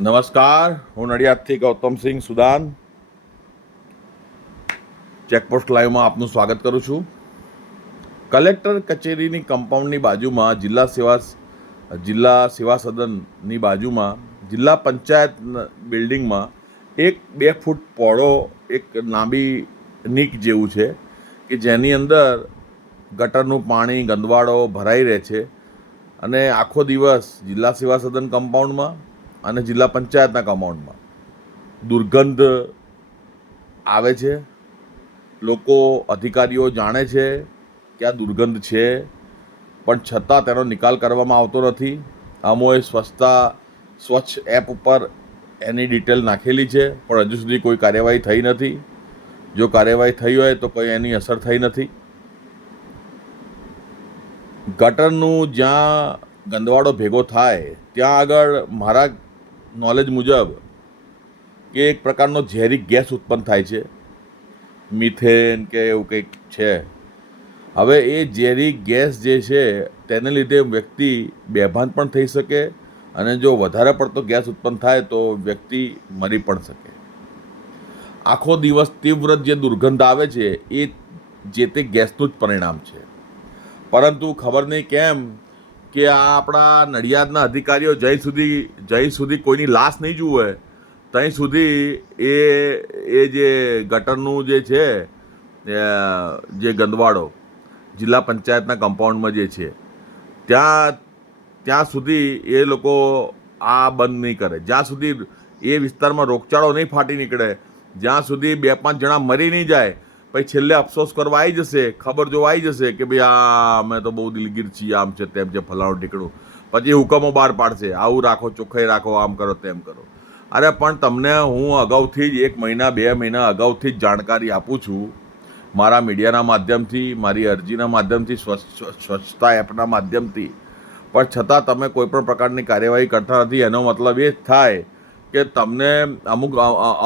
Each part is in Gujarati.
નમસ્કાર, હું નડિયાદથી ગૌતમસિંહ સુદાન ચેકપોસ્ટ લાઈવમાં આપનું સ્વાગત કરું છું. કલેક્ટર કચેરીની કમ્પાઉન્ડની બાજુમાં જિલ્લા સેવા સદનની બાજુમાં જિલ્લા પંચાયત બિલ્ડિંગમાં 1-2 ફૂટ પહોળો એક લાંબી નીક જેવું છે કે જેની અંદર ગટરનું પાણી ગંદવાડો ભરાઈ રહે છે અને આખો દિવસ જિલ્લા સેવા સદન કમ્પાઉન્ડમાં અને જિલ્લા પંચાયતના કમ્પાઉન્ડમાં દુર્ગંધ આવે છે. લોકો અધિકારીઓ જાણે છે કે આ દુર્ગંધ છે, પણ છતાં તેનો નિકાલ કરવામાં આવતો નથી. અમોએ સ્વચ્છ એપ ઉપર એની ડિટેલ નાખેલી છે, પણ હજુ સુધી કોઈ કાર્યવાહી થઈ નથી. જો કાર્યવાહી થઈ હોય તો કોઈ એની અસર થઈ નથી. ગટરનું જ્યાં ગંદવાડો ભેગો થાય ત્યાં આગળ મારા નોલેજ મુજબ કે એક પ્રકારનો ઝેરી ગેસ ઉત્પન્ન થાય છે, મિથેન કે એવું કંઈક છે. હવે એ ઝેરી ગેસ જે છે તેને લીધે વ્યક્તિ બેભાન પણ થઈ શકે અને જો વધારે પડતો ગેસ ઉત્પન્ન થાય તો વ્યક્તિ મરી પણ શકે. આખો દિવસ તીવ્ર જે દુર્ગંધ આવે છે એ જે તે ગેસનું જ પરિણામ છે. પરંતુ ખબર નહીં કેમ કે આ આપણા નડિયાદના અધિકારીઓ જ્યાં સુધી કોઈની લાશ નહીં જુએ ત્યાં સુધી એ જે ગટરનું જે છે જે ગંદવાડો જિલ્લા પંચાયતના કમ્પાઉન્ડમાં જે છે ત્યાં સુધી એ લોકો આ બંધ નહીં કરે. જ્યાં સુધી એ વિસ્તારમાં રોગચાળો નહીં ફાટી નીકળે, જ્યાં સુધી 2-5 જણા મરી નહીં જાય, પછી છેલ્લે અફસોસ કરવા આવી જશે, ખબર જોવા આવી જશે કે ભાઈ આ અમે તો બહુ દિલગીર છીએ, આમ છે તેમ છે, ફલાણું ઢીકણું, પછી હુકમો બહાર પાડશે, આવું રાખો, ચોખ્ખાઈ રાખો, આમ કરો તેમ કરો. અરે પણ તમને હું અગાઉથી જ 1 મહિના 2 મહિના અગાઉથી જ જાણકારી આપું છું, મારા મીડિયાના માધ્યમથી, મારી અરજીના માધ્યમથી, સ્વચ્છતા એપના માધ્યમથી, પણ છતાં તમે કોઈ પણ પ્રકારની કાર્યવાહી કરતા નથી. એનો મતલબ એ જ થાય કે તમને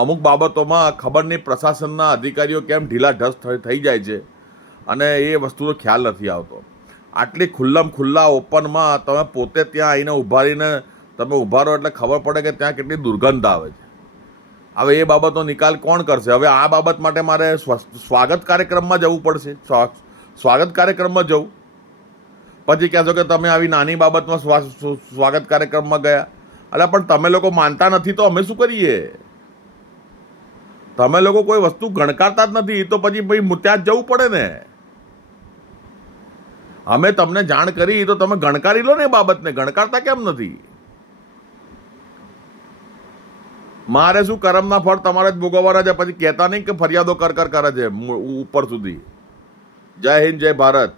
અમુક બાબતોમાં ખબર નહીં પ્રશાસનના અધિકારીઓ કેમ ઢીલા ઢસ થઈ જાય છે અને એ વસ્તુનો ખ્યાલ નથી આવતો. આટલી ખુલ્લા ઓપનમાં તમે પોતે ત્યાં આવીને ઊભા રહીને તમે ઊભા રહો એટલે ખબર પડે કે ત્યાં કેટલી દુર્ગંધ આવે છે. હવે એ બાબતનો નિકાલ કોણ કરશે? હવે આ બાબત માટે મારે સ્વાગત કાર્યક્રમમાં જવું પડશે. સ્વાગત કાર્યક્રમમાં જવું, પછી કહેશો કે તમે આવી નાની બાબતમાં સ્વાગત કાર્યક્રમમાં ગયા. અલા પણ તમે લોકો માનતા નથી તો અમે શું કરીએ? તમે લોકો કોઈ વસ્તુ ગણકારતા જ નથી તો પછી ભાઈ ત્યાં જ જવું પડે ને. અમે તમને જાણ કરી તો તમે ગણકારી લો ને એ બાબતને. ગણકારતા કેમ નથી? મારે શું કરમના ફળ તમારે જ ભોગવવાના છે. પછી કહેતા નહીં કે ફરિયાદો કર કરે છે ઉપર સુધી. જય હિન્દ, જય ભારત.